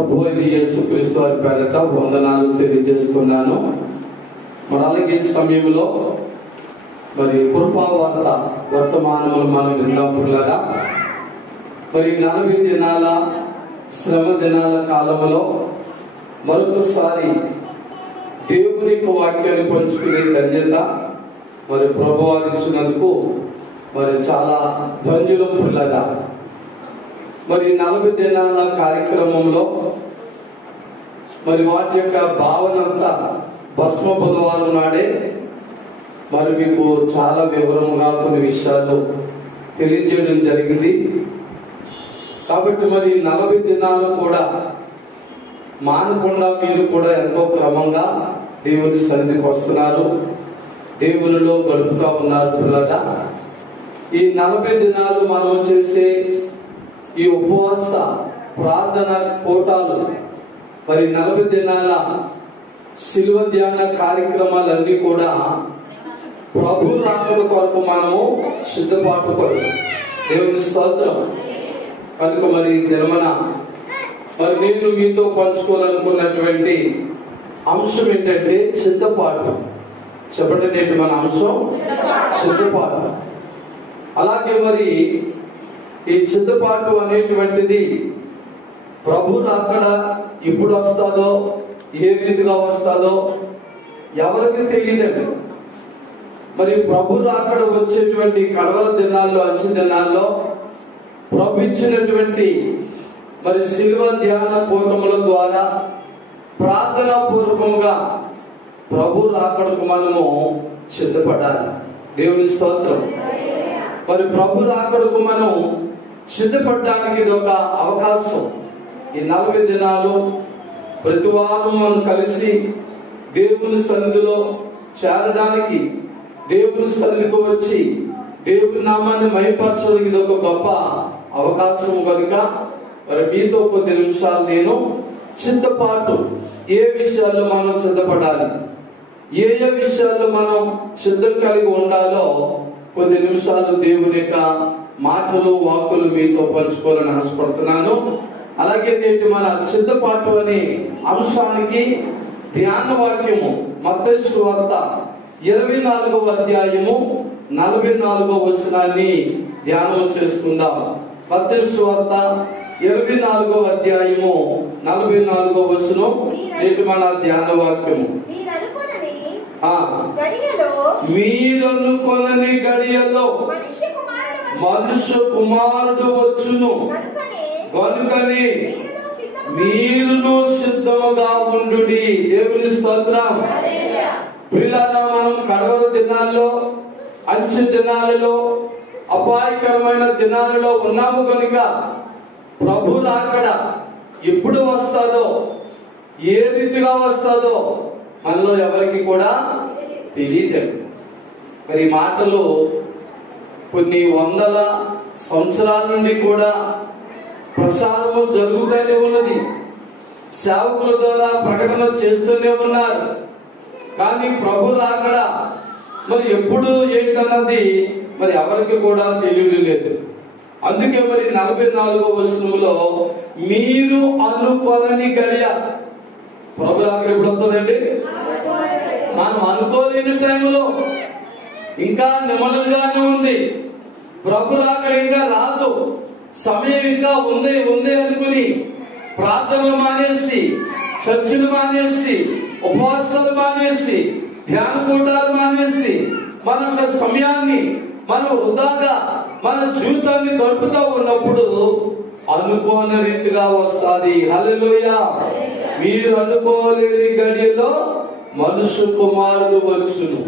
ప్రభు అయిన యేసుక్రీస్తు వారి పేరట వందనాలు తెలియజేస్తున్నాను. మరి అలాగే ఈ సమయంలో మరి కృపావార్త వర్తమానములు మనం విన్నప్పుడుగా మరి 40 దినాల శ్రమ దినాల కాలంలో మరొకసారి దేవుని యొక్క వాక్యాన్ని పంచుకునే ధన్యత మరి ప్రభువారు ఇచ్చినందుకు మరి చాలా ధన్యులం పిల్లగా. మరి 40 దినాల కార్యక్రమంలో మరి వాటి యొక్క భావన అంతా భస్మ బుధవారం నాడే మరి మీకు చాలా వివరంగా కొన్ని విషయాలు తెలియజేయడం జరిగింది. కాబట్టి మరి 40 దినాలు కూడా మానకుండా మీరు కూడా ఎంతో క్రమంగా దేవుని సన్నిధికి వస్తున్నారు, దేవునిలో గడుపుతూ ఉన్నారు పిల్లగా. ఈ 40 దినాలు మనం చేసే ఈ ఉపవాస ప్రార్థన కోటాలు మరి 40 దినాల శిలువ ధ్యాన కార్యక్రమాలన్నీ కూడా ప్రభు రాకడ కొరకు మనము సిద్ధపాటు కొరకు దేవుని స్తోత్రం. కనుక మరి దినమన మరి నేను మీతో పంచుకోవాలనుకున్నటువంటి అంశం ఏంటంటే సిద్ధపాటు. చెప్పండి, నేటి మన అంశం సిద్ధపాటు. అలాగే మరి ఈ సిద్ధపాటు అనేటువంటిది ప్రభు రాకడ ఎప్పుడు వస్తుందో, ఏ రీతిగా వస్తుందో ఎవరికి తెలియదండి. మరి ప్రభు రాకడ వచ్చేటువంటి కడవల దినాల్లో, అంచె దినాల్లో ప్రభు ఇచ్చినటువంటి మరి శిలువ ధ్యాన కూటముల ద్వారా ప్రార్థనా పూర్వకంగా ప్రభు రాకడకు మనము సిద్ధపడాలి. దేవుని స్తోత్రం. మరి ప్రభు రాకడకు మనం సిద్ధపడడానికి ఇది ఒక అవకాశం. ఈ 40 దినాలు ప్రతి వారం మనం కలిసి దేవుని సన్నిధిలో చేరడానికి, దేవుని సన్నిధికి వచ్చి దేవుని నామాన్ని మహిమపరచడానికి ఇది ఒక గొప్ప అవకాశం కనుక మరి మీతో కొద్ది నిమిషాలు నేను సిద్ధపాటు, ఏ విషయాల్లో మనం సిద్ధపడాలి, ఏ విషయాల్లో మనం సిద్ధం కలిగి ఉండాలో కొద్ది నిమిషాలు దేవుని యొక్క మాటలు వాక్కులు మీతో పంచుకోవాలని ఆశపడుతున్నాను. అలాగే నేటి మన సిద్ధపాటు అనే అంశానికి ధ్యాన వాక్యము మత్తయి సువార్త 24వ అధ్యాయము 44వ వచనాన్ని ధ్యానం చేసుకుందాం. మత్తయి సువార్త 24వ అధ్యాయము 44వ వచనం నేటి మన ధ్యాన వాక్యము. మీరనుకొనని గడియలో మనుష్య కుమారుడు వచ్చును, కనుకని మీరును సిద్ధముగా ఉండుడి. దేవుని స్తోత్రం. పిల్లలు, మనం కడవల దినాల్లో, అంచె దినాలలో, అపాయకరమైన దినాలలో ఉన్నాము కనుక ప్రభు రాకడ ఎప్పుడు వస్తాదో, ఏ రీతిగా వస్తాదో మనలో ఎవరికి కూడా తెలియదు. మరి మాటలు కొన్ని వందల సంవత్సరాల నుండి కూడా ప్రసారము జరుగుతూనే ఉన్నది, సేవకుల ద్వారా ప్రకటన చేస్తూనే ఉన్నారు. కానీ ప్రభు రాకడ మరి ఎప్పుడు ఏంటన్నది మరి ఎవరికి కూడా తెలియలేదు. అందుకే మరి 44వ వచనంలో మీరు అనుకోని గడియ, ప్రభు రాకడ ఎప్పుడు వస్తుందండి? మనం అనుకోలేని టైంలో, ఇంకా నిమ్మలంగానే ఉంది, ప్రభు రాకడ ఇంకా రాదు, సమయం ఇంకా ఉంది అనుకుని ప్రార్థనలు మానేసి, చర్చలు మానేసి, ఉపవాసాలు మానేసి, ధ్యాన కూటాలు మానేసి మన యొక్క సమయాన్ని మనం వృధాగా మన జీవితాన్ని గడుపుతూ ఉన్నప్పుడు అనుకోని రీతిగా వస్తుంది. హల్లెలూయా. మీరు అనుకోలేని గడియలో మనుష్య కుమారుడు వచ్చును.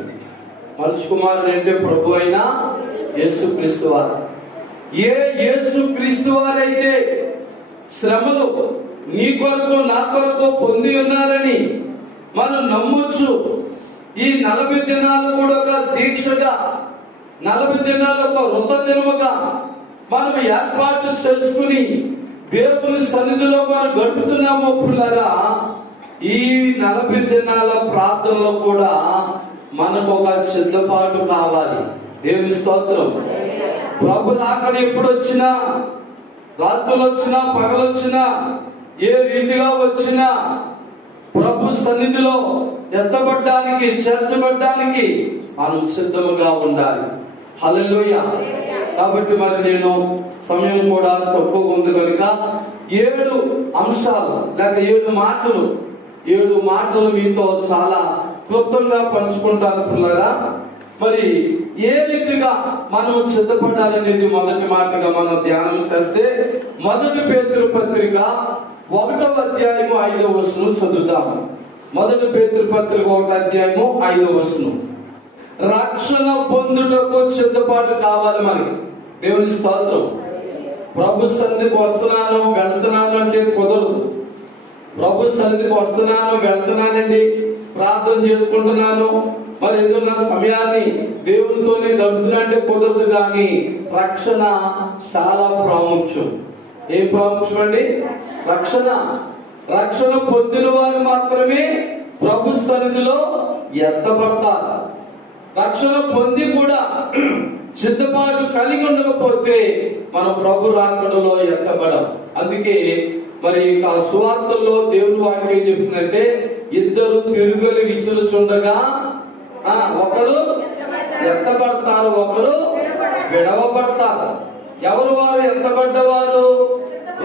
మనుష్య కుమారుడు అంటే ప్రభు అయిన యేసుక్రీస్తు వారు. ఏ యేసుక్రీస్తు వారైతే శ్రమలు నీ కొరకు నా కొరకు పొంది ఉన్నారని మనం నమ్మొచ్చు. ఈ 40 దినాలు కూడా ఒక దీక్షగా, 40 దినాలు ఒక వృత దినముగా మనం ఏర్పాటు చేసుకుని దేవుని సన్నిధిలో మనం గడుపుతున్నాము. పిల్లరా, ఈ 40 దినాల ప్రార్థనలో కూడా మనకు ఒక సిద్ధపాటు కావాలి. దేవుని స్తోత్రం. ప్రభు రాకడ ఎప్పుడు వచ్చినా, రాత్రులు వచ్చినా, పగలొచ్చినా ఏ రీతిగా వచ్చినా ప్రభు సన్నిధిలో ఎత్తబడ్డానికి, చేర్చబడ్డానికి మనం సిద్ధముగా ఉండాలి. హల్లెలూయా. కాబట్టి మరి నేను సమయం కూడా తక్కువ ఉంది కనుక 7 అంశాలు లేక 7 మాటలు మీతో చాలా క్లుప్తంగా పంచుకుంటాను పిల్లరా. మరి ఏ రీతిగా మనం సిద్ధపడాలనేది మొదటి మాటగా మనం ధ్యానం చేస్తే 1 పేతురు పత్రిక 1వ అధ్యాయము 5వ వచనం చదువుతాము. 1 పేతురు పత్రిక 1వ అధ్యాయము 5వ వచనం. రక్షణ పొందుటకు సిద్ధపాటు కావాలి మనకి. దేవుని స్తోత్రం. ప్రభు సన్నిధికి వస్తున్నాను వెళ్తున్నాను అంటే కుదరదు. ప్రభు సన్నిధికి వస్తున్నాను వెళ్తున్నానండి, ప్రార్థన చేసుకుంటున్నాను, మరి ఏదో నా సమయాన్ని దేవునితోనే గడుపుతున్నా అంటే కుదరదు. కానీ రక్షణ చాలా ప్రాముఖ్యం. ఏం ప్రాముఖ్యం అండి? రక్షణ పొందిన వారు మాత్రమే ప్రభు సన్నిధిలో ఎత్తబడతారు. రక్షణ పొంది కూడా సిద్ధపాటు కలిగి ఉండకపోతే మనం ప్రభు రాకడలో ఎత్తబడం. అందుకే మరి ఆ సువార్తల్లో దేవుని వాక్యం ఏం చెప్తుందంటే, 2 తిరుగలి విసురుచుండగా ఒకరు ఎత్తబడతారు, ఒకరు విడవబడతారు. ఎవరు వారు ఎత్తబడ్డవారు?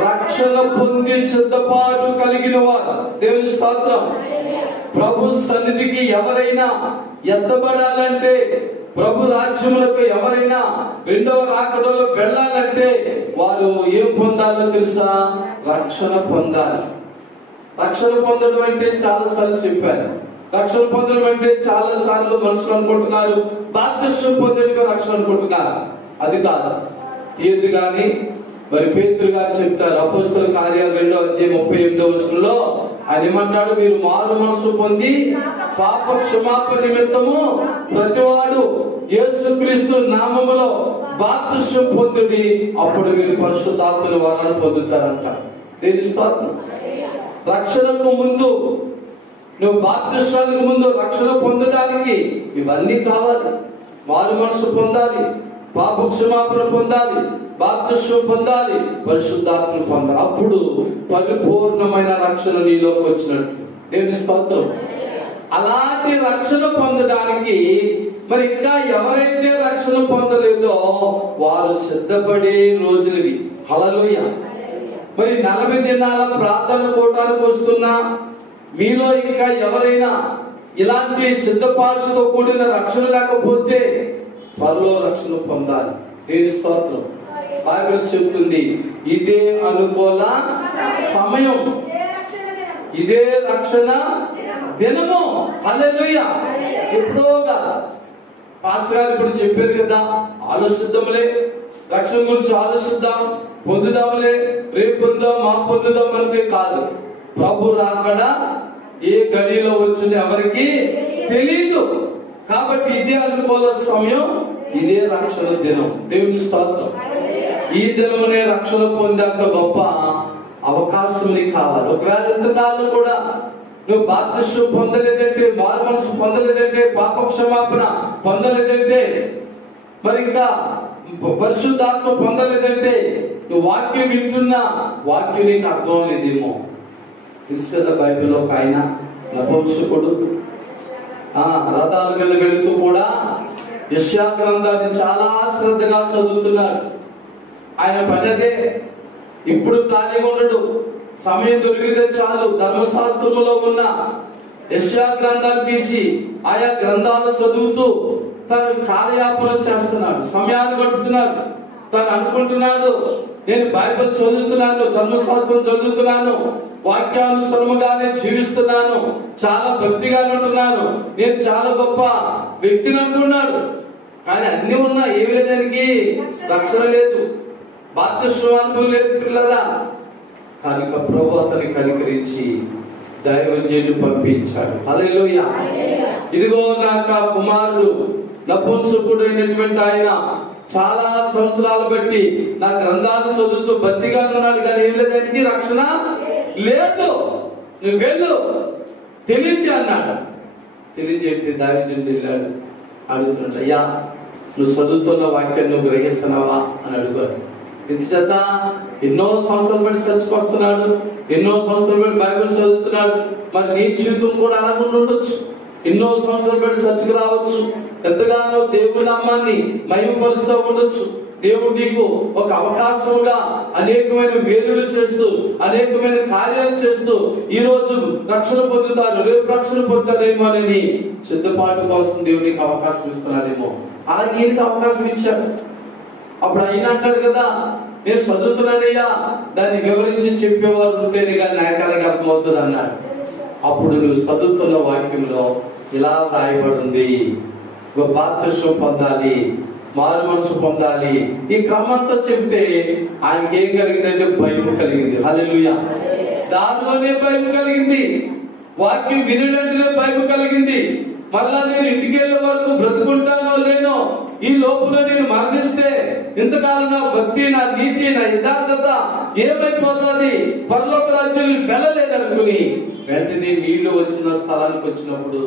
రక్షణ పొంది సిద్ధపాటు కలిగిన వారు. దేవుని స్తోత్రం. ప్రభు సన్నిధికి ఎవరైనా ఎత్తబడాలంటే, ప్రభు రాజ్యములకు ఎవరైనా 2వ రాకడలో వెళ్ళాలంటే వారు ఏం పొందాలో తెలుసా? రక్షణ పొందాలి. రక్షణ పొందడం అంటే చాలా సార్లు చెప్పారు. రక్షణ పొందడం అంటే చాలా సార్లు మనుషులు అనుకుంటున్నారు బాప్తిస్మం పొందడానికి రక్షణ అనుకుంటున్నారు. అది కాదు. ఏది గాని మరి పేతురు గారు చెప్తారు అపోస్తలుల కార్యాలు 2వ అధ్యాయం 38వ వచనంలో ఆయన ఏమంటాడు? మీరు మారు మనసు పొంది పాప క్షమాపణ నిమిత్తము ప్రతివాడు యేసుక్రీస్తు నామములో బాప్తిస్మం పొందుడి, అప్పుడు మీరు పరిశుద్ధాత్మని వరాన్ని పొందుతారంట. దేని స్తోత్రం. రక్షణకు ముందు, నువ్వు బాప్తిస్మానికి ముందు రక్షణ పొందడానికి ఇవన్నీ కావాలి. మారు మనసు పొందాలి, పాప క్షమాపణ పొందాలి, బాప్తిస్మం పొందాలి, పరిశుద్ధాత్మను పొందాలి. అప్పుడు పరిపూర్ణమైన రక్షణ నీలోకి వచ్చినట్టు. దేవుని స్తోత్రం. అలాంటి రక్షణ పొందడానికి మరి ఇంకా ఎవరైతే రక్షణ పొందలేదో వారు సిద్ధపడే రోజులవి. హల్లెలూయా. మరి 40 దినాల ప్రార్థన కూటానికి వస్తున్నా మీలో ఇంకా ఎవరైనా ఇలాంటి సిద్ధపాటుతో కూడిన రక్షణ లేకపోతే త్వరలో రక్షణ పొందాలి. దేవుని స్తోత్రం. బైబిల్ చెప్తుంది ఇదే అనుకూల సమయం, ఇదే రక్షణ దినము. హల్లెలూయా. ఎప్పుడోగా పాస్టర్ గారు ఇప్పుడు చెప్పారు కదా, ఆలోచిద్దాంలే, రక్షణ గురించి ఆలోచిద్దాం, పొందుదాంలే, రేపు పొందుదాం, మా పొందుదాం అంటే కాదు. ప్రభు రాకడా ఏ గడిలో వచ్చింది ఎవరికి తెలీదు. కాబట్టి ఇదే అనుకూల సమయం, ఇదే రక్షణ దినం. దేవుని స్తోత్రం. ఈ దినమునే రక్షణ పొందాక గొప్ప అవకాశం నీకు కావాలి. ఒకవేళ ఎంతకాలం కూడా నువ్వు బాప్తిస్మం పొందలేదంటే, మారు మనసు పొందలేదంటే, పాప క్షమాపణ పొందలేదంటే, మరి ఇంకా పరిశుద్ధాత్మ పొందలేదంటే, నువ్వు వాక్యం వింటున్నా వాక్యం నీకు అర్థం లేదేమో. తెలుసు కదా, బైబిల్లో ఒక ఆయన నపుంసకుడు రథాల మీద వెళుతూ కూడా యెషయా గ్రంథాన్ని చాలా శ్రద్ధగా చదువుతున్నాడు. ఆయన పని అదే. ఇప్పుడు ఖాళీగా ఉండడు. సమయం దొరికితే చాలు ధర్మశాస్త్రములో ఉన్న యెషయా గ్రంథాన్ని తీసి ఆయా గ్రంథాలు చదువుతూ తను కాలయాపన చేస్తున్నాడు, సమయాన్ని గడుపుతున్నాడు. తను అనుకుంటున్నాడు, నేను బైబిల్ చదువుతున్నాను, ధర్మశాస్త్రం చదువుతున్నాను, వాక్యానుసరముగానే జీవిస్తున్నాను, చాలా భక్తిగా ఉంటున్నాను, నేను చాలా గొప్ప వ్యక్తిని అనుకున్నాడు. కానీ అన్ని ఉన్నా ఏమి లేదానికి రక్షణ లేదు, బాప్తిస్మం లేదు పిల్లరా. కనుక ప్రభు అతన్ని కనికరించి దైవజనుని పంపించాడు. హల్లెలూయా. ఇదిగో నాకు కుమారుడు నపుంసకుడైనటువంటి ఆయన చాలా సంవత్సరాలు బట్టి నా గ్రంథాలు చదువుతూ భక్తిగా ఉన్నాడు, కానీ ఏం లేదానికి రక్షణ లేదు, నువ్వు వెళ్ళు తెలియజే అన్నాడు. తెలియజేస్తే దైవజనుడు వెళ్ళాడు. అడుగుతున్నాడు, అయ్యా నువ్వు చదువుతున్న వాక్యాన్ని నువ్వు గ్రహిస్తున్నావా అని అడుగుతాడు. ఎందుచేత ఎన్నో సంవత్సరాలు బట్టి చర్చకు వస్తున్నాడు, ఎన్నో సంవత్సరాలు బట్టి బైబిల్ చదువుతున్నాడు. మరి నీ జీవితం కూడా అలాగే ఉండొచ్చు. ఎన్నో సంవత్సరాలు బట్టి చర్చకు రావచ్చు, ఎంతగానో దేవుడి నామాన్ని మహిమపరుస్తూ ఉండొచ్చు. దేవుడు నీకు ఒక అవకాశంగా అనేకమైన మేలులు చేస్తూ, అనేకమైన కార్యాలు చేస్తూ ఈ రోజు రక్షణ పొందుతారు, రేపు రక్షణ పొందుతారేమో అని సిద్ధపాటు కోసం దేవుడు నీకు అవకాశం ఇస్తున్నాడేమో. అలాగే ఈయనకి అవకాశం ఇచ్చాడు. అప్పుడు ఆయన అంటాడు కదా, నేను చదువుతున్నానయ్యా, దాన్ని వివరించి చెప్పేవారు ఉంటేనే కానీ నాకు అలాగే అర్థమవుతుంది అన్నాడు. అప్పుడు నువ్వు చదువుతున్న వాక్యంలో ఇలా రాయబడి ఉంది, బాప్తిస్మం పొందాలి, మారు మనసు పొందాలి. ఈ క్రమంతో చెప్తే ఆయనకి ఏం కలిగిందంటే భయం కలిగింది. హల్లెలూయా. దానిలోనే భయం కలిగింది, వాక్యం వినడంటేనే భయం కలిగింది. మళ్ళా నేను ఇంటికి వెళ్ళే వరకు బ్రతుకుంటానో లేనో, ఈ లోపల నేను మరణిస్తే ఇంతకాలం నా భక్తి, నా నీతి, నా యథార్థత ఏమైపోతుంది, పరలోక రాజ్యం వెళ్ళలేదనుకుని వెంటనే నీళ్లు వచ్చిన స్థలానికి వచ్చినప్పుడు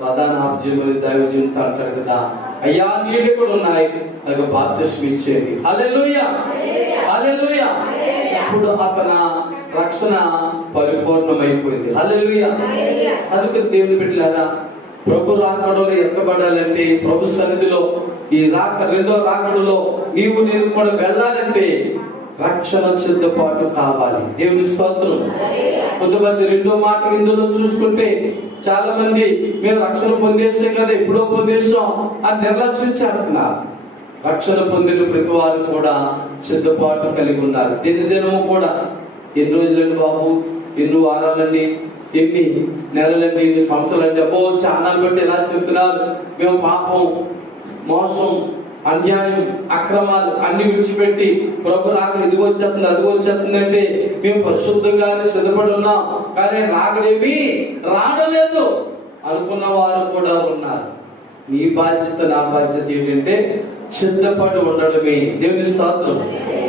ప్రధాన ఆబ్జీవులు దైవజీవిత అంటారు కదా, అయ్యా నీళ్ళు కూడా ఉన్నాయి, నాకు బాప్తిస్మం ఇచ్చేది. హల్లెలూయా, హల్లెలూయా. ఇప్పుడు అతని రక్షణ పరిపూర్ణమైపోయింది. హల్లెలూయా. అందుకే దేవుని బిడ్డలారా, ప్రభు రాకడలో ఎక్కబడాలంటే, ప్రభు సన్నిధిలో ఈ రెండో రాకడలో నీవు నేను కూడా వెళ్ళాలంటే రక్షణ సిద్ధపాటు కావాలి. దేవుని స్తోత్రం. కొంతమంది రెండో మాట ఇందులో చూసుకుంటే చాలా మంది మేము రక్షణ పొందేసాం కదా, ఎప్పుడో పొందేసాం అని నిర్లక్ష్యం చేస్తున్నారు. రక్షణ పొందిన ప్రతి వారు కూడా సిద్ధపాటు కలిగి ఉన్నారు. దినదినము కూడా ఎన్ని రోజులండి బాబు, ఎన్ని వారాలండి, ఎన్ని నెలలండి, ఎన్ని సంవత్సరాలండి, అబ్బో చాలా బట్టి ఎలా చెప్తున్నారు. మేము పాపం, మోసం, అన్యాయం, అక్రమాలు అన్ని విడిచిపెట్టి ప్రభు రాకడ ఇది వచ్చేస్తుంది అది వచ్చేస్తుంది అంటే మేము పరిశుద్ధంగానే సిద్ధపడి ఉన్నాం, కానీ రాకడేమి రావలేదు అనుకున్న వారు కూడా ఉన్నారు. నీ బాధ్యత, నా బాధ్యత ఏంటంటే సిద్ధపడి ఉండడమే. దేవుని స్తోత్రం.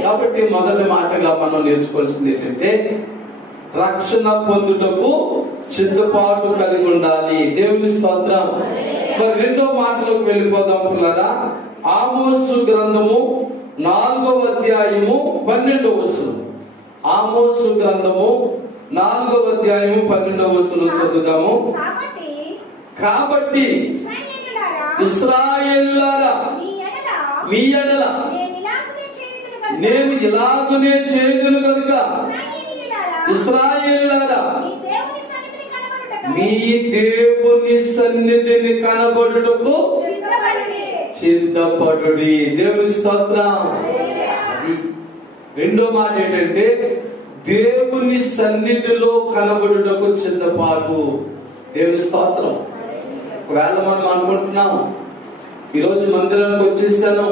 కాబట్టి మొదటి మాటగా మనం నేర్చుకోవాల్సింది ఏంటంటే రక్షణ పొందుటకు సిద్ధపాటు కలిగి ఉండాలి. దేవుని స్తోత్రం. మరి రెండో మాటలకు వెళ్ళిపోదాం పిల్లరా. ఆమోసు గ్రంథము 4వ అధ్యాయము 12వ వచనం. ఆమోసు గ్రంథము 4వ అధ్యాయము 12వ వచనం చదువుదాము. కాబట్టి ఇశ్రాయేలులారా, మీ ఎడల నేను ఇలాగునే చేయుదును కనుక ఇశ్రాయేలులారా, మీ దేవుని సన్నిధిని కనబడుటకు సిద్ధపడుడి. దేవుని స్తోత్రం. రెండో మాట ఏంటంటే దేవుని సన్నిధిలో కనబడుటకు సిద్ధపాటు. దేవుని స్తోత్రం. ఒకవేళ మనం అనుకుంటున్నాం ఈరోజు మందిరానికి వచ్చేసాను,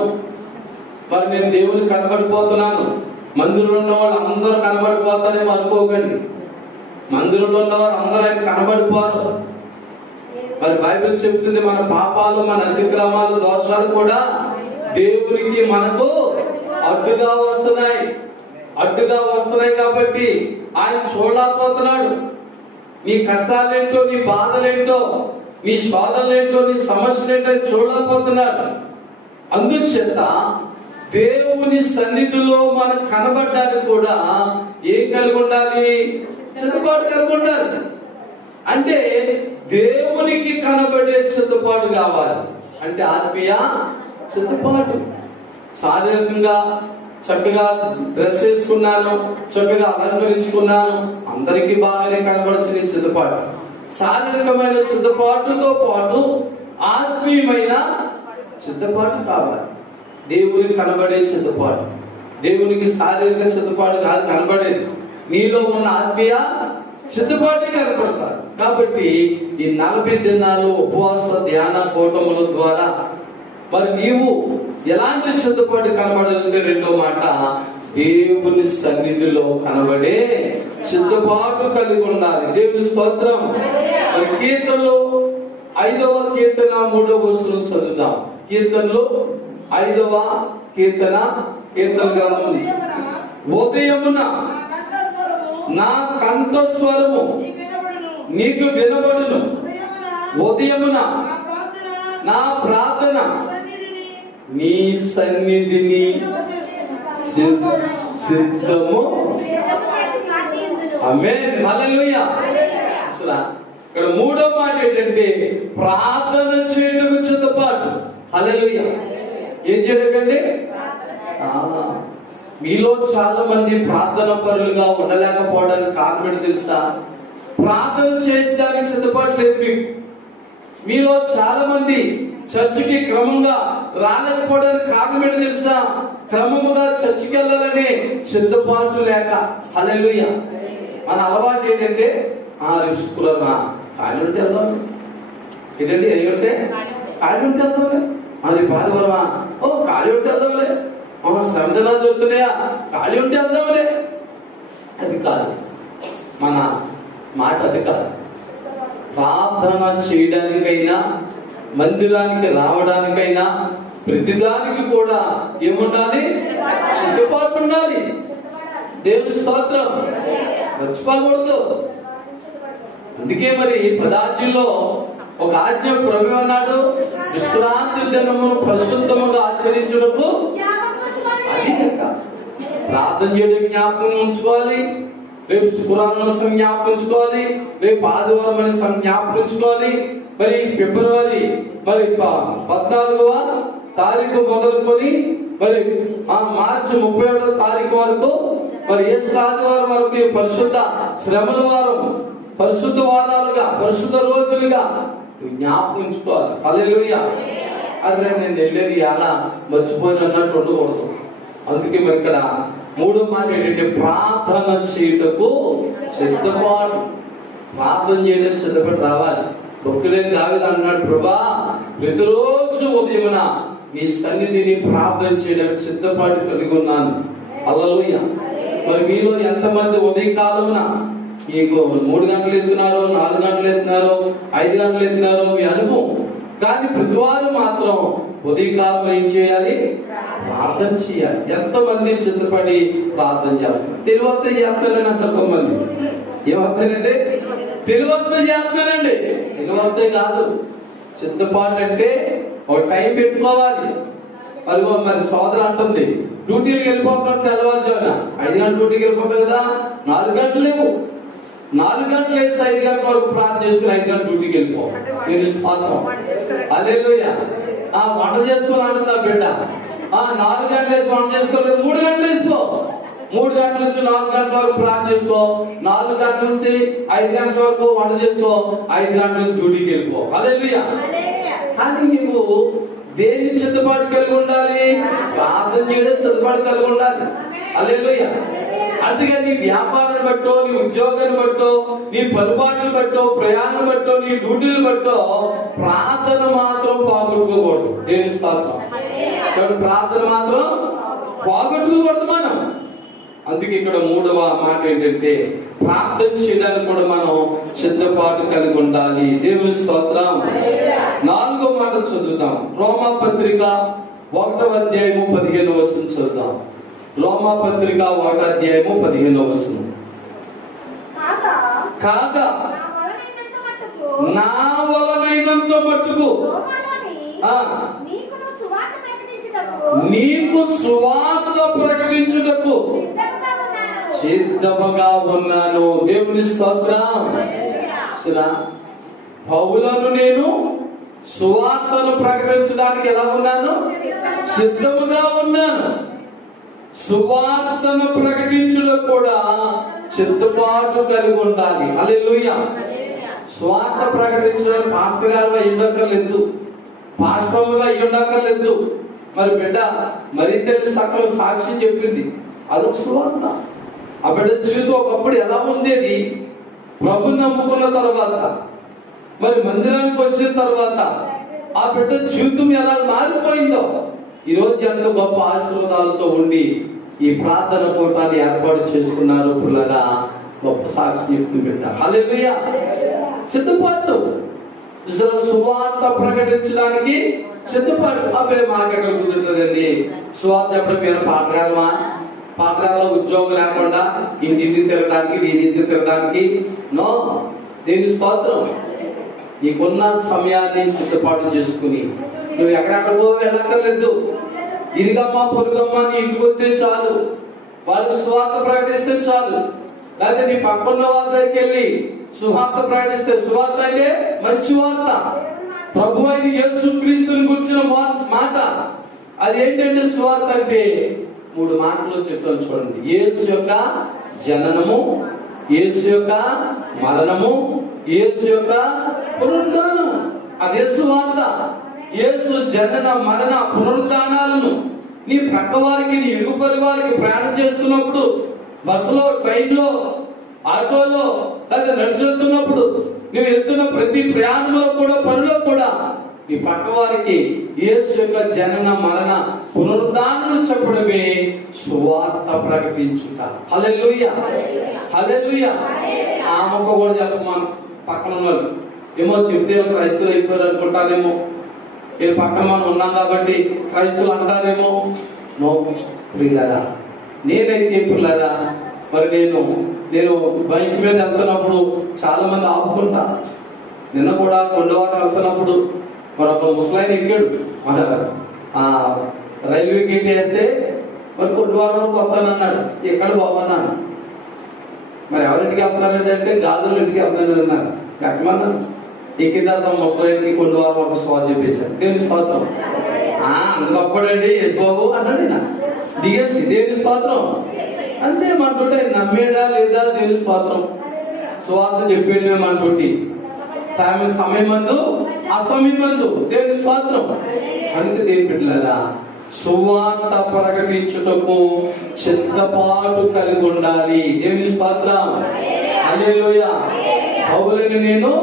మరి నేను దేవుని కనబడిపోతున్నాను, మందిరంలో ఉన్న వాళ్ళు అందరూ కనబడిపోతారేమో అనుకోకండి. మందిరంలో ఉన్నవారు అందరూ ఆయన కనబడిపోరు. మరి బైబిల్ చెప్తుంది మన పాపాలు, మన అతిక్రమాలు, దోషాలు కూడా దేవునికి మనకు అడ్డుగా వస్తున్నాయి. అడ్డుగా వస్తున్నాయి కాబట్టి ఆయన చూడలేకపోతున్నాడు. నీ కష్టాలేంటో, నీ బాధలేంటో, నీ శోధనలేంటో, నీ సమస్యలేంటో చూడలేకపోతున్నాడు. అందుచేత దేవుని సన్నిధిలో మనం కనబడ్డానికి కూడా ఏం కలిగి ఉండాలి? సిద్ధపాటు కలిగి ఉండాలి. అంటే దేవునికి కనబడే సిద్ధపాటు కావాలి. అంటే ఆత్మీయ సిద్ధపాటు. శారీరకంగా చక్కగా డ్రెస్ వేసుకున్నాను, చక్కగా అలంకరించుకున్నాను, అందరికీ బాగానే కనబడచ్చు సిద్ధపాటు. శారీరకమైన సిద్ధపాటుతో పాటు ఆత్మీయమైన సిద్ధపాటు కావాలి. దేవునికి కనబడే సిద్ధపాటు. దేవునికి శారీరక సిద్ధపాటు కాదు కనబడేది, నీలో ఉన్న ఆత్మీయ సిద్ధపాటు కనపడతారు. కాబట్టి ఈ 40 దినాలు ఉపవాస ధ్యాన కూటముల ద్వారా మరి నీవు ఎలాంటి సిద్ధపాటు కనబడాలంటే రెండో మాట దేవుని సన్నిధిలో కనబడే సిద్ధపాటు కలిగి ఉండాలి. దేవుని స్తోత్రం. మరి కీర్తనలో 5వ కీర్తన 3వ వచనం చదువుదాం. కీర్తనలో 5వ కీర్తన గ్రంథం. ఉదయమున నా కంఠస్వరము నీకు వినబడును, ఉదయమున నా ప్రార్థన నీ సన్నిధిని సిద్ధము. ఆమేన్, హల్లెలూయా. అసలు ఇక్కడ మూడో మాట ఏంటంటే ప్రార్థన చేయటకు సిద్ధపాటు. హల్లెలూయా. ఏం చేయకండి? మీలో చాలా మంది ప్రార్థన పరులుగా ఉండలేకపోవడానికి కారణం తెలుసా? ప్రార్థన చేసడానికి సిద్ధపాటు లేదు మీకు. మీలో చాలా మంది చర్చికి క్రమంగా రాలేకపోవడానికి కారణం ఏంటో తెలుసా? క్రమముగా చర్చికి వెళ్ళాలనే సిద్ధపాటు లేక. హల్లెలూయా. మన అలవాటు ఏంటంటే రిస్కులనా ఖాళీ ఉంటే వెళ్దాం. ఏంటంటే ఏమంటే ఖాళీ ఉంటే వెళ్దాంలే. అది బాధపడమా? ఖాళీ ఉంటే వెళ్దాంలే. శ్రమదనా జరుగుతున్నాయా? ఖాళీ ఉంటే వెళ్దాంలే. అది కాదు మన మాట, అది కాదు. ప్రార్థన చేయడానికైనా మందిరానికి రావడానికైనా ప్రతిదానికి కూడా ఏముండాలి? సిద్ధపాటు ఉండాలి. దేవుని స్తోత్రం. మర్చిపోకూడదు. అందుకే మరి పదార్థంలో ఒక ఆజ్ఞ ప్రభు అన్నాడు, విశ్రాంతి దినమును పరిశుద్ధముగా ఆచరించుటకు. అది ప్రార్థన చేయడం జ్ఞాపకం ఉంచుకోవాలి. రేపు శుక్రవారం జ్ఞాపకం ఉంచుకోవాలి. రేపు ఆదివారం అని జ్ఞాపకం ఉంచుకోవాలి. మరి ఫిబ్రవరి 14వ తారీఖు మొదలుకొని మరి మార్చి 31వ తారీఖు వరకు మరి ఆదివారం వరకు పరిశుద్ధ శ్రమల వారం, పరిశుద్ధ వారాలుగా, పరిశుద్ధ రోజులుగా జ్ఞాపకం ఉంచుకోవాలి. హల్లెలూయా. అదే నేను వెళ్ళేది అలా మర్చిపోయిన అన్నట్టు ఉండకూడదు. అందుకే మరి ఇక్కడ మూడో మాట ఏంటంటే ప్రార్థన చేయుటకు సిద్ధపాటు. ప్రార్థన చేయడం సిద్ధపడి రావాలి. భక్తుడైన దావీదు అన్నాడు, ప్రభా ప్రతిరోజు ఉదయమున నీ సన్నిధిని ప్రార్థన చేయడానికి సిద్ధపాటు కలిగి ఉన్నాను. హల్లెలూయా. మరి మీలో ఎంతమంది ఉదయకాలమున మీకు 3 గంటలు ఎత్తున్నారో, 4 గంటలు ఎత్తున్నారో, 5 గంటలు ఎత్తున్నారో మీ అనుభవం. కానీ ప్రతివారు మాత్రం ఉదయకాలం ఏం చేయాలి? ప్రార్థన చేయాలి. ఎంతమంది చిత్తపడి ప్రార్థన చేస్తున్నారు? తెలివస్తే చేస్తానని అంటారు కొంతమంది. ఏమవుతారంటే తెలివస్తే చేస్తానండి. తెలివస్తే కాదు. సిద్ధపాటు అంటే ఒక టైం పెట్టుకోవాలి. అది మరి సోదరు అంటుంది, డ్యూటీకి వెళ్ళిపోతాం తెల్లవారుజామున 5 గంటల డ్యూటీకి వెళ్ళిపోతాం కదా, 4 గంటలు లేవు. 4 గంటలు వేసి 5 గంటల వరకు ప్రార్థన చేసుకుని 5 గంటల డ్యూటీకి వెళ్ళిపో. హల్లెలూయా. వంట చేసుకుని అంటుందా బిడ్డ? 4 గంటలు వేసి వంట చేసుకోలేదు, 3 గంటలు వేసుకో. 3 గంటల నుంచి 4 గంటల వరకు ప్రార్థన చేసుకో. 4 గంటల నుంచి 5 గంటల వరకు వంట చేసుకో. 5 గంటల నుంచి డ్యూటీకి వెళ్ళిపో. హల్లెలూయా. కానీ నువ్వు దేని సిద్ధపాటు కలిగి ఉండాలి? ప్రార్థన చేయడం సిద్ధపాటు కలిగి ఉండాలి. హల్లెలూయా. అందుకని నీ వ్యాపారాన్ని బట్టో, నీ ఉద్యోగాన్ని బట్టో, నీ పలుబాట్లు బట్టో, ప్రయాణం బట్టో, నీ డ్యూటీలు బట్టో ప్రార్థన మాత్రం పోగొట్టుకోకూడదు. దేవుని స్తోత్రం. ప్రార్థన మాత్రం పోగొట్టుకోకూడదు మనం. అందుకే ఇక్కడ మూడవ మాట ఏంటంటే ప్రార్థన చేయడానికి కూడా మనం సిద్ధపాటు కలిగి ఉండాలి. దేవుని స్తోత్రం. 4వ మాట చదువుతాం. రోమాపత్రిక 1వ అధ్యాయము 15వ వచనం చదువుతాం. రోమాపత్రిక 1వ అధ్యాయము 15వ వచనం. కాగా నా వలనైనంత మట్టుకు నీకు సువార్త ప్రకటించుటకు సిద్ధముగా ఉన్నాను. దేవుని స్తోత్రం. పౌలను నేను సువార్తను ప్రకటించడానికి ఎలా ఉన్నాను? సిద్ధముగా ఉన్నాను. సువార్తను ప్రకటించడం కూడా సిద్ధపాటు కలిగి ఉండాలి. హల్లెలూయా. సువార్త ప్రకటించడం పాస్టర్ గారుగా ఇవ్వక్కర్లేదు, పాస్టర్లుగా ఇవ్వక్కర్లేదు. మరి బిడ్డ మరి తెలిసి సకల సాక్షి చెప్పింది, అదొక సువార్త. ఆ బిడ్డ జీవితం ఒకప్పుడు ఎలా ఉండేది? ప్రభు నమ్ముకున్న తర్వాత, మరి మందిరానికి వచ్చిన తర్వాత ఆ బిడ్డ జీవితం ఎలా మారిపోయిందో, ఈరోజు ఎంత గొప్ప ఆశీర్వాదాలతో ఉండి ఈ ప్రార్థన కూటాన్ని ఏర్పాటు చేసుకున్నారు. పిల్లగా గొప్ప సాక్షి చెప్తుంది బిడ్డ. హల్లెలూయా. సిద్ధపాటు. సువార్త ప్రకటించడానికి సిద్ధపాటు. అబ్బే మాకెక్కడ కుదురుతుందండి సువార్త చెప్పడం? మీరు పాఠశాలలో ఉద్యోగం లేకుండా ఇంటింటికి తిరగడానికి, వీధికి తిరగడానికి నో. దేని స్తోత్రం. నీకున్న సమయాన్ని సిద్ధపాటు చేసుకుని నువ్వు ఎక్కడెక్కడికో వెళ్ళక్కర్లేదు. ఇరుగమ్మ పొరుగమ్మ నీ ఇంటికి వస్తే చాలు. వాళ్ళకి సువార్త ప్రకటిస్తే చాలు. లేకపోతే నీ పక్కన్న వాళ్ళ దగ్గరికి వెళ్ళి సువార్త ప్రకటిస్తే, సువార్త అంటే మంచి వార్త, ప్రభు అయిన యేసు క్రీస్తుని గురించిన మాట. అది ఏంటంటే సువార్త అంటే 3 మాటలు చెప్తాను చూడండి. యేసు యొక్క జననము, యేసు యొక్క మరణము, యేసు యొక్క పునరుద్ధానం. అదే సువార్త. యేసు జనన మరణ పునరుద్ధానాలను నీ ప్రక్క వారికి, నీ ఇరుగు పొరుగు వారికి ప్రయాణం చేస్తున్నప్పుడు, బస్సులో, ట్రైన్లో, ఆటోలో, లేదా నడిచెళ్తున్నప్పుడు, నువ్వు వెళ్తున్న ప్రతి ప్రయాణంలో కూడా, పనిలో కూడా నీ పక్క వారికి యేసు యొక్క జనన మరణ పునరుద్ధానాలు చెప్పడమే సువార్త ప్రకటించుట. హల్లెలూయా, హల్లెలూయా. ఆ మొక్క కూడా చెప్పమా పక్కన వాళ్ళు. ఏమో చెప్తే క్రైస్తవులు అయిపోయారు అనుకుంటారేమో, ఏ పక్కన మనం ఉన్నాం కాబట్టి క్రైస్తవులు అంటారేమో. నో ప్రియులారా, నేనైతే పిల్లరా, మరి నేను బైక్ మీద వెళ్తున్నప్పుడు చాలా మంది ఆపుతుంటా. నిన్న కూడా కొండవాట వెళ్తున్నప్పుడు మరి ఒక ముసలాయన ఎక్కాడు. మన రైల్వే గేట్ వేస్తే మరి కొండవారం వస్తానన్నాడు. ఎక్కడ బాబన్నాను. మరి ఎవరింటికి వెళ్తానండి అంటే గాజుల ఇంటికి వెళ్తానని అన్నారు. ఎక్కమన్నాను. ఎక్కిన తర్వాత ముసలాయనకి కొండవారం ఒక స్వాగతం చెప్పేశాడు. దేవుని స్తోత్రం. అందుకప్పుడండి యేసు బాబు అన్నాడు. దిగేసి దేవుని స్తోత్రం అంతే మనతోటి. నమ్మేడా లేదా దేవుని స్తోత్రం. స్వార్థ చెప్పేది మనతోటి. సమయమందు అసమయమందు దేవుని స్తోత్రం. అందుకే దేవుని బిడ్డలారా, సువార్త ప్రకటించుటకు చిత్తపాటు కలిగి ఉండాలి. దేవుని స్తోత్రం. హల్లెలూయా. పౌలుని నేను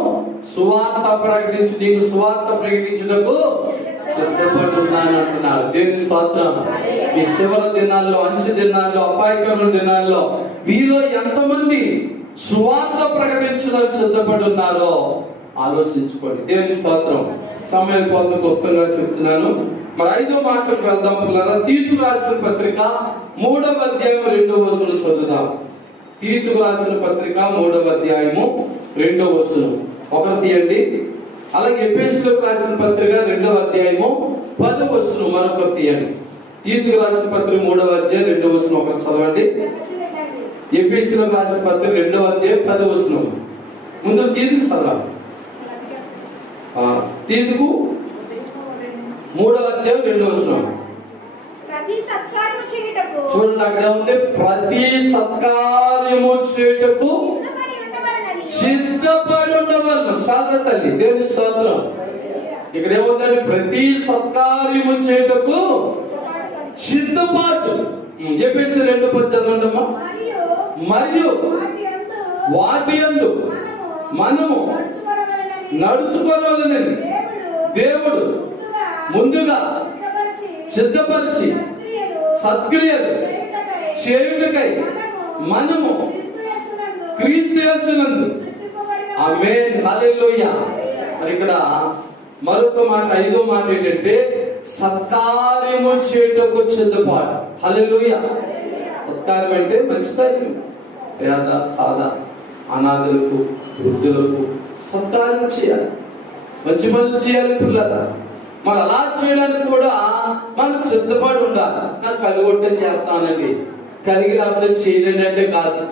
సువార్త నీకు సువార్త ప్రకటించుటకు సిద్ధపడి ఉన్నాను అంటున్నాడు. దేవుని స్తోత్రం. ఈ చివరి దినాల్లో, అంచె దినాల్లో, అపాయకరమైన దినాల్లో వీరిలో ఎంతమంది సువార్త ప్రకటించడానికి సిద్ధపడి ఉన్నారో ఆలోచించుకోండి. దేవుని స్తోత్రం. సమయం పోత గొప్పగా చెప్తున్నాను. మరి 5వ మాటకు వెళ్దాం పిల్లల. తీతుకు రాసిన పత్రిక 3వ అధ్యాయం 2వ వచనం చదువుదాం. తీతుకు రాసిన పత్రిక 3వ అధ్యాయము 2వ వచనం ఒకరు తీయండి. అలాగే ఎఫెసీయులకు రాసిన పత్రిక 2వ అధ్యాయము 10వ వచనం మరొకరు తీయండి. తీతుకు రాసిన పత్రిక 3వ అధ్యాయం 2వ వచనం ఒకరు చదవండి. ఎఫెసీయులకు రాసిన పత్రిక 2వ అధ్యాయం 10వ వచనం. ముందు తీతుకు చదవాలి. తీతుకు 3వ అధ్యాయం 2వ వచనం. చూడండి, అక్కడ ఉంది ప్రతి సత్కార్యము చేయుటకు సిద్ధపడి ఉండవలను. చాలా తల్లి దేవుని స్తోత్రం. ఇక్కడ ఏమవుతుంది? ప్రతి సత్కార్యము చేయుటకు సిద్ధపాటు. ఎఫెసీ 2:10 చదవండమ్మా. మరియు వాటి యందు మనము నడుచుకోవాలని దేవుడు ముందుగా సిద్ధపరిచి సత్క్రియలు చేయుటకై మనము క్రీస్తు యేసునందు. ఆమేన్, హల్లెలూయా. మరి ఇక్కడ మరొక మాట, 5వ మాట ఏంటంటే సత్కార్యము చేయుటకు సిద్ధపాటు. హల్లెలూయా. సత్కార్యం అంటే మంచి కార్యం. పేద సాదా అనాథులకు, వృద్ధులకు సత్కార్యం చేయాలి, మంచి పనులు చేయాలి పిల్లల. మరి అలా చేయడానికి కూడా మనకు సిద్ధపడి ఉండాలి. నాకు కలిగొట్టే చేస్తానండి, కలిగి రాత్రి చేయలేని అంటే కాదు.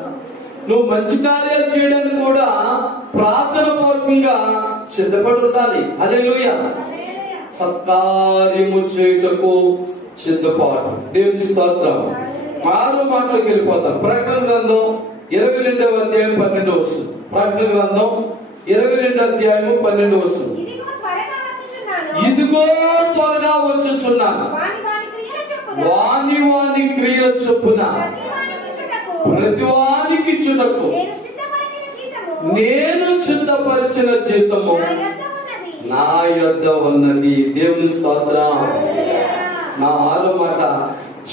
నువ్వు మంచి కార్యాలు చేయడానికి కూడా ప్రార్థన పూర్వకంగా సిద్ధపడి ఉండాలి. హల్లెలూయా. సత్కార్యము చేయుటకు సిద్ధపాటు. దేవుని స్తోత్రం. 6వ మాటలోకి వెళ్ళిపోతాం. ప్రకటన గ్రంథం 22వ అధ్యాయం 12వ వచనం. ప్రకటన గ్రంథం 22వ అధ్యాయం 12వ వచనం. ఇదిగో త్వరగా వచ్చుచున్నాను, వాని వాని క్రియల చొప్పున ప్రతి వానికి ఇచ్చుటకు నేను సిద్ధపరిచిన జీతము నా యొద్ద ఉన్నది. దేవుని స్తోత్రం. నా 6వ మాట,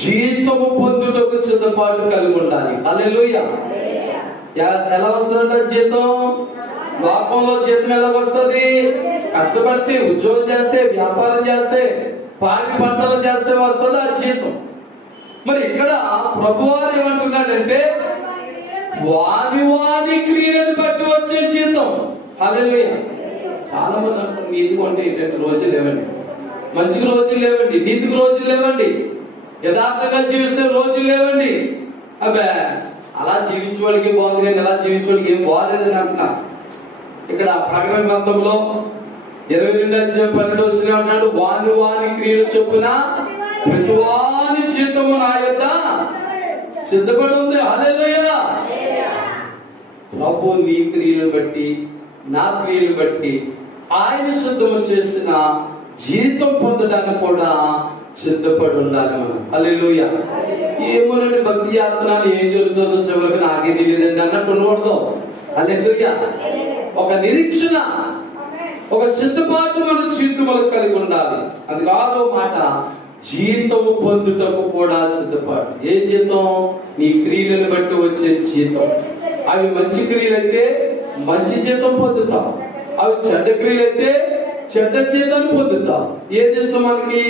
జీతము పొందుటకు సిద్ధపాటు కలిగి ఉండాలి. హల్లెలూయా. ఎలా వస్తుందంట జీతం? లోకంలో జీతం ఎలా వస్తుంది? కష్టపడితే, ఉద్యోగం చేస్తే, వ్యాపారం చేస్తే, పాడి పంటలు చేస్తే వస్తుంది ఆ జీతం. మరి ఇక్కడ ప్రభువారు ఏమంటున్నాడంటే వాని వాని క్రియలను బట్టి వచ్చే జీతం. హల్లెలూయా. చాలా మంది అంటారు నీతికి అంటే ఇటువంటి రోజులు లేవండి, మంచికి రోజులు లేవండి, నీతికి రోజులు లేవండి, యథార్థంగా జీవిస్తే రోజులు లేవండి. అబ్బే అలా జీవించేవాడికి బాగుంది కానీ ఎలా జీవించేవాడికి ఏం బాగాలేదని అంటున్నా. ఇక్కడ ప్రకటన గ్రంథంలో 22:12 అంటున్నాడు, వాని వాని క్రియలు చొప్పున ప్రతి వాని జీతము నా యొద్ద సిద్ధపడి ఉంది. హల్లెలూయా. ప్రభు నీ క్రియలు బట్టి నా క్రియలు బట్టి ఆయన సిద్ధము చేసిన జీతం పొందడానికి కూడా సిద్ధపడి ఉండాలి మనం. హల్లెలూయా. ఏమోనండి భక్తి యాత్రలు ఏం జరుగుతుందో చివరికి నాకే తెలియదండి అన్నట్టు ఉండకూడదు. హల్లెలూయా. ఒక నిరీక్షణ, ఒక సిద్ధపాటు మన జీవితంలో కలిగి ఉండాలి. అది కాదో మాట, జీతము పొందుటకు కూడా సిద్ధపాటు. ఏ జీతం? నీ క్రియలను బట్టి వచ్చే జీతం. అవి మంచి క్రియలైతే మంచి జీతం పొందుతాం, అవి చెడ్డ క్రియలైతే చెడ్డ జీతాన్ని పొందుతాం. ఏది ఇష్టం మనకి?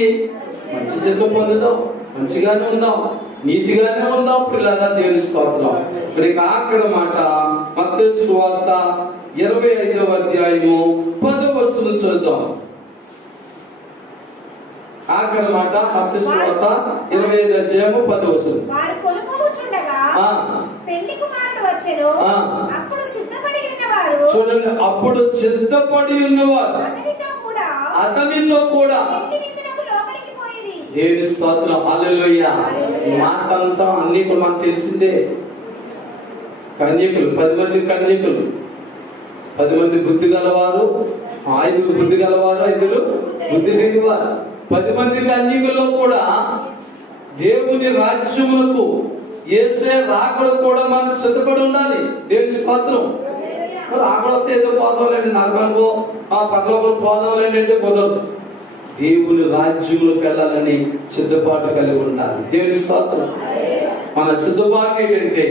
మంచి జీతం పొందుతాం, మంచిగానే ఉందాం, నీతిగానే ఉందాం. పిల్లల దేవుని స్తోత్రం. మరి ఆఖరి మాట మత్తయి సువార్త 25వ అధ్యాయము 10వ వచనం చదువుతాం. ఆఖరి మాట మత్తయి సువార్త 25వ అధ్యాయము 10వ వచనం. వారు కొనుక్కొనుచుండగా పెళ్లి కుమారుడు వచ్చెను. అప్పుడు సిద్ధపడి ఉన్నవారు, చూడండి, అప్పుడు సిద్ధపడి ఉన్నవారు అతనితో కూడా దేవుని స్తోత్రం. హల్లెలూయా. ఈ మాట అంతా అన్ని కూడా మనకు తెలిసిందే. కన్యకులు 10 మంది కన్యకులు, 10 మంది బుద్ధి గలవారు, 5 బుద్ధి గలవారు, 5 బుద్ధి లేనివారు. 10 మంది కన్యకుల్లో కూడా దేవుని రాజ్యములకు యేసే రాకడ కూడా మనం సిద్ధపడి ఉండాలి. దేవుని స్తోత్రం. రాకడొస్తే ఏదో పోదాంలేండి, నరకంలో పక్కలో పోదాంలేండి అంటే కుదరదు. దేవుని రాజ్యములకు వెళ్ళాలని సిద్ధపాటు కలిగి ఉండాలి. దేవుని స్తోత్రం. మన సిద్ధపాటు ఏంటంటే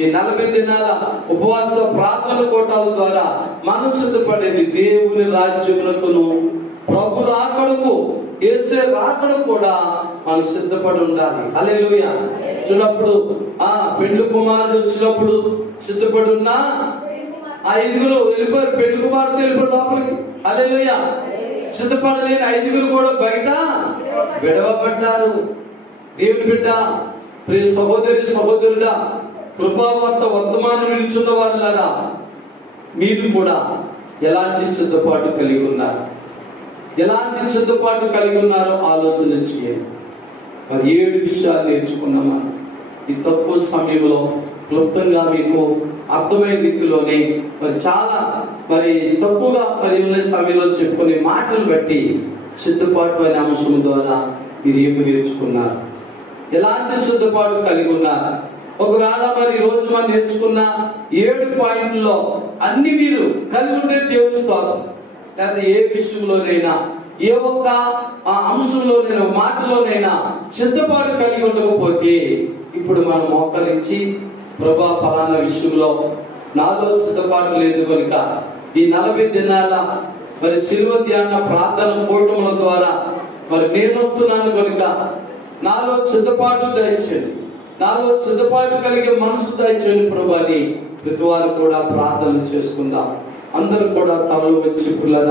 ఈ 40 దినాల ఉపవాస ప్రార్థన కూటాల ద్వారా మనం సిద్ధపడేది దేవుని రాజ్యములకును ప్రభు రాకడకు, యేసే రాకడ కూడా మనం సిద్ధపడి ఉండాలి. హల్లెలూయా. చూడప్పుడు పెళ్లి కుమారుడు వచ్చినప్పుడు సిద్ధపడి ఉన్నా 5 వెళ్ళిపోయారు. పెళ్లి కుమారుడు వెళ్ళిపోయి లోపలికి. హల్లెలూయా. సిద్ధపడలేని 5 కూడా బయట విడవబడ్డారు. దేవుని బిడ్డ, ప్రియ సహోదరి సహోదరుడా, కృపావార్త వర్తమానం వినిచున్న వారులారా, మీరు కూడా ఎలాంటి సిద్ధపాటు కలిగి ఉన్నారు? ఎలాంటి సిద్ధపాటు కలిగి ఉన్నారో ఆలోచన చేయండి. మరి 7 విషయాలు నేర్చుకున్నామా ఈ తక్కువ సమయంలో? క్లుప్తంగా మీకు అర్థమైన రీతిలోనే మరి చాలా తక్కువగా ఉన్న సమయంలో చెప్పుకునే మాటలు బట్టి సిద్ధపాటు అనే అంశం ద్వారా మీరు ఏమి నేర్చుకున్నారు? ఎలాంటి సిద్ధపాటు కలిగి ఉన్నారు? ఒకవేళ మరి ఈ రోజు మనం నేర్చుకున్న 7 పాయింట్లలో అన్ని మీరు కలిగి ఉంటే దేవుని స్తోత్రం. లేదా ఏ విషయంలోనైనా, ఏ ఒక్క అంశంలోనైనా, మాటలోనైనా సిద్ధపాటు కలిగి ఉండకపోతే ఇప్పుడు మనం మోకరించి, ప్రభా ఫలానా విషయంలో నాలో సిద్ధపాటు లేదు కనుక ఈ 40 దినాల మరి శిలువ ధ్యాన ప్రార్థన కూటముల ద్వారా మరి నేను వస్తున్నాను కనుక నాలో సిద్ధపాటు దయచేయండి, నాలో సిద్ధపాటు కలిగే మనసు దయచేయండి ప్రభు అని ప్రతి వారు కూడా ప్రార్థన చేసుకుందాం. అందరూ కూడా తలలు వచ్చి పిల్లల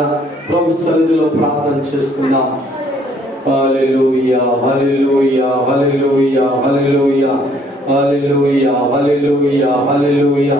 ప్రభు సన్నిధిలో ప్రార్థన చేసుకుందాం. హల్లెలూయా, హల్లెలూయా, హల్లెలూయా, హల్లెలూయా, హల్లెలూయా, హల్లెలూయా, హల్లెలూయా.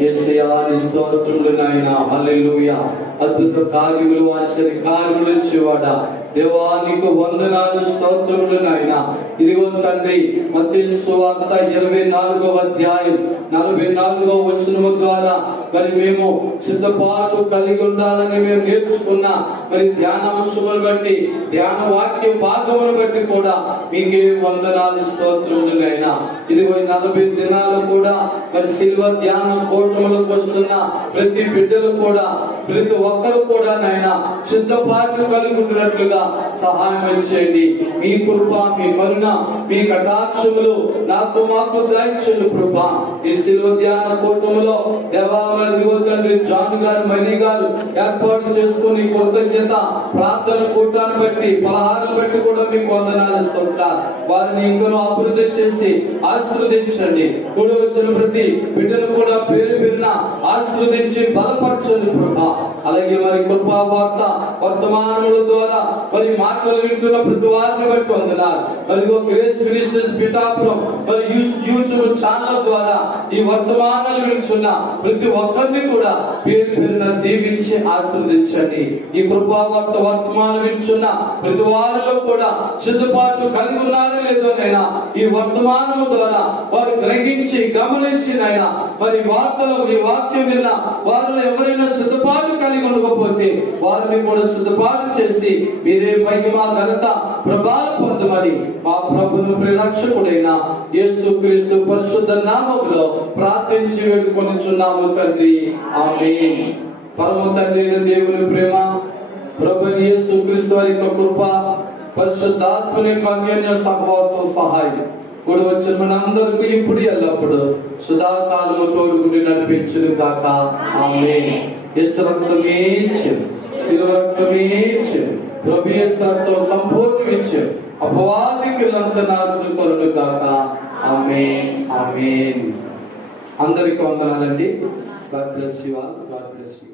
యేసయ్యా నీ స్తోత్రములు నాయనా. హల్లెలూయా. అద్భుత కార్యములు, ఆశ్చర్య కార్యములు ఇచ్చేవాడా దేవా, నీకు వందనాలు, స్తోత్రములు నాయనా. ఇదిగో తండ్రి, మత్తయి సువార్త 24వ అధ్యాయం 44వ వచనము ద్వారా మరి మేము సిద్ధపాటు కలిగి ఉండాలని మేము నేర్చుకున్న మరి ధ్యానాంశములు బట్టి, ధ్యాన వాక్య భాగమును బట్టి కూడా మీకే వందనాలు, స్తోత్రములు నాయనా. ఇదిగో 40 దినాలు కూడా మరి శిల్వ ధ్యాన కూటములకు వస్తున్న ప్రతి బిడ్డలు కూడా, ప్రతి ఒక్కరు కూడా నాయన సిద్ధపాటు కలిగి ఉంటున్నట్లుగా సహాయం చేయండి. మీ కృప, మీ కరుణ, మీ కటాక్షములు నాకు మాకు దయచేయండి ప్రభా. ఈ శిల్వ ధ్యాన కూటములో దేవా ఇదిగో తండ్రి జాన్ గారు మణి గారు ఏర్పాటు చేసుకుని కృతజ్ఞత ప్రార్థన కూటాన్ని బట్టి పలహారం బట్టి కూడా మీకు వందనాలు ఇస్తుంటారు. వారిని ఇంకనూ అభివృద్ధి చేసి ఆశీర్వదించండి. కూడి వచ్చిన ప్రతి బిడ్డను కూడా పేరు పేరున ఆశీర్వదించి బలపరచండి ప్రభా. అలాగే మరి కృపా వార్త వర్తమానముల ద్వారా మరి మాటలు వింటున్న ప్రతి వారిని బట్టి వందనాలు. మరియు గ్రేస్ మినిస్టర్స్ పిఠాపురం మరి యూట్యూబ్ ఛానల్ ద్వారా ఈ వర్తమానాలు వింటున్న ప్రతి ఒక్కరిని కూడా పేరు పేరున దీవించి ఆశీర్వదించండి. ఈ కృపా వార్త వర్తమానం వింటున్న ప్రతి వారిలో కూడా సిద్ధపాటు కలిగి ఉన్నారో లేదో నైనా ఈ వర్తమానము ద్వారా వారు గ్రహించి గమనించి నైనా మరి వార్తలో ఈ వాక్యం విన్న వారిలో ఎవరైనా సిద్ధపాటు కలిగి ఉండకపోతే వారిని కూడా సిద్ధపాటు చేసి మీరే మహిమ ఘనత ప్రభావం పొందమని మా ప్రభువును ప్రియరక్షకుడైన యేసుక్రీస్తు పరిశుద్ధ నామములో ప్రార్థించి వేడుకొనుచున్నాము తండ్రి. ఆమేన్. పరమ తండ్రి అయిన దేవుని ప్రేమ, ప్రభు యేసుక్రీస్తు వారి యొక్క కృప, పరిశుద్ధాత్మని యొక్క అన్యోన్య సహవాసం సహాయం కూడి వచ్చిన మనందరికీ ఇప్పుడు ఎల్లప్పుడు సదాకాలము తోడుకుని నడిపించును గాక. ఆమేన్. యేసు రక్తమే ఇచ్చారు, శిలువ రక్తమే ఇచ్చారు, ప్రభు యేసు రక్తం సంపూర్ణం ఇచ్చారు. అపవాదికి నాశనం కలుగును గాక. ఆమేన్. ఆమేన్. అందరికీ వందనాలండి. God bless you all. God bless you.